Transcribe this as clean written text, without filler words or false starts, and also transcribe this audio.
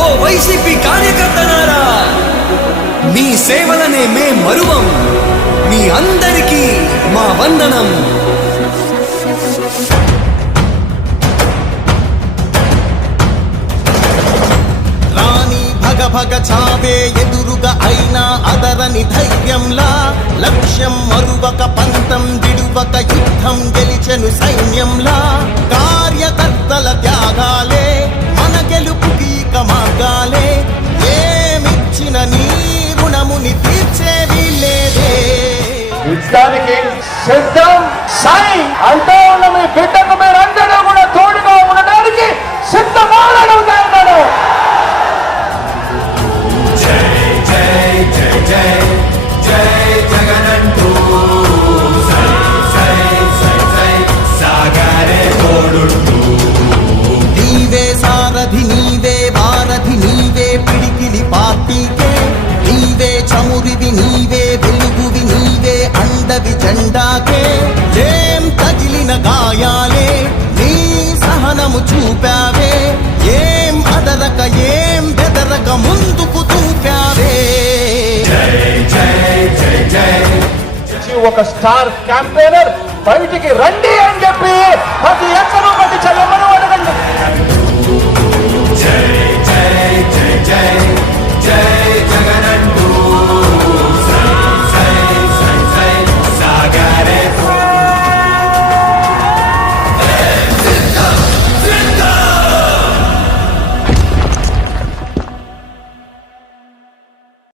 ఓ YCP కార్యకర్తలారా, మీ సేవలనే మే మరువం. మీ అందరికీ మా వందనం. రాణి భగ భగ చావే ఎదురుగా అయినా అదరని ధైర్యంలా, లక్ష్యం మరువక పంతం విడువక యుద్ధం గెలిచెను సైన్యంలా. కార్యకర్తల త్యాగాలే మన గెలుపుకి మార్గాలే, ఏమిచ్చిన నీ రుణముని తీర్చేది లేదే. యుద్ధానికి సిద్ధం సై అంటూ ఉన్న మీ బిడ్డకు మీరందరూ కూడా తోడుగా ఉండడానికి సిద్ధమని అడుగుతాను. జై జై జై జై జై జగనంటూ సై సై సై సై సాగరే తోడుంటూ. నీవే సారథి నీవే వారధి నీవే పిడికిలి పార్టీకే, నీవే చమురివి నీవే వెలుగువి నీవే అండవి జెండాకే. ఏం తగిలిన గాయాలే నీ సహనము చూపావే, ఏం అదరక ఏం బెదరక ముందుకు దూకావే. జై జై జై జై ఒక స్టార్ క్యాంపెయినర్ బయటికి రండి అని చెప్పి ప్రతి